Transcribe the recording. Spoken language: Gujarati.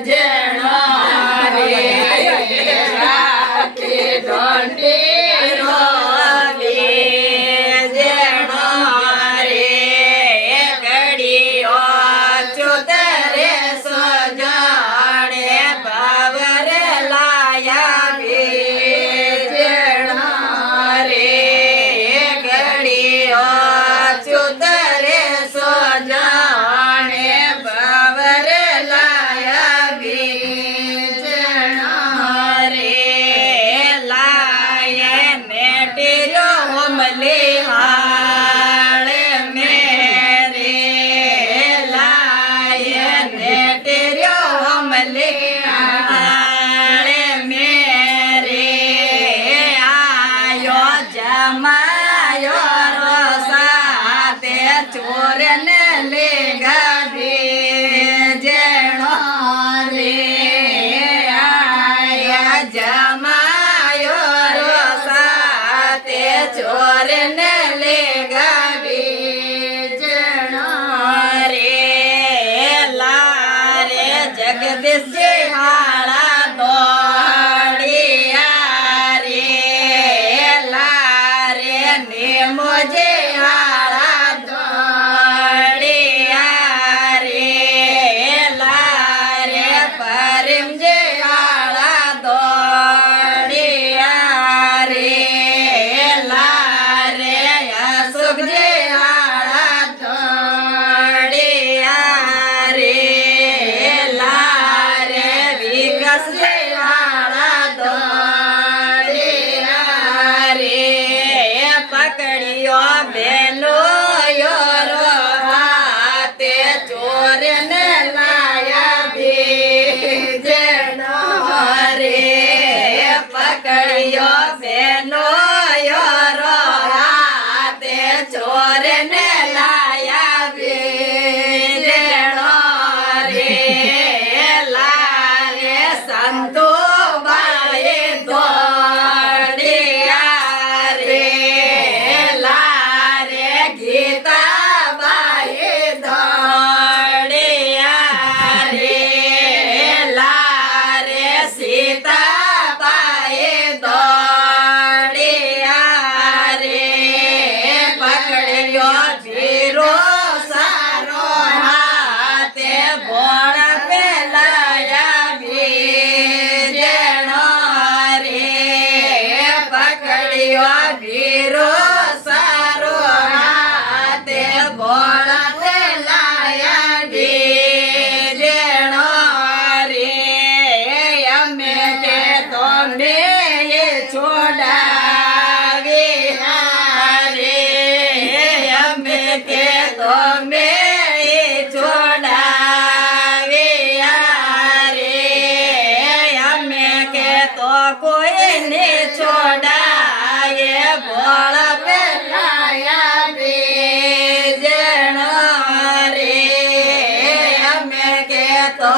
જેણો રે રાખી ઢોંડી રોલી જેણો રે ઘડીઓ ચુતરે સજાણે બાવરે લાયા જેણો રે ઘડીઓ ચુતરે સજાણે બાવરે લાયા જેણો રે લાયે મેટેર્યો મલિહાળે મેરે લાયે મેટેર્યો મલિહાળે મેરે આયો જમાયો રોસાતે ચોરને લે ગાડી જેણો રે આયા જમાયો રોસાતે ચોરને લે ગાડી જેણો રે લારે જગદીશજી હાળા દોડિયા રે લારે નેમોજે હાળા દોડિયા રે લારે પરિમજે હાળા દોડિયા રે લારે અશોકજે હાળા દોડિયા રે લારે વિકાસજે હાળા દોડિયા રે પકડ્યો બેનો યોરો હાથે ચોરને લાયા જેણો રે પકડ્યો બેનો યોરો હાથે ચોરને લાયા જેણો રે લારે સંતો બાએ દોડિયા રે લારે ગીતા બાએ દોડિયા રે લારે સીતા બાએ દોડિયા રે પકડ્યો જીરો સારો હાથે બોળ પેલાયા જેણો રે પકડ્યો વીરો સારો હાથે બોળ પેલાયા જેણો રે અમે કે તમને છોડાવી રે અમે કે તમે છોડાવી રે અમે કે તો કોઈને છોડાય બોળ પેલાયા જેણો રે અમે કે તો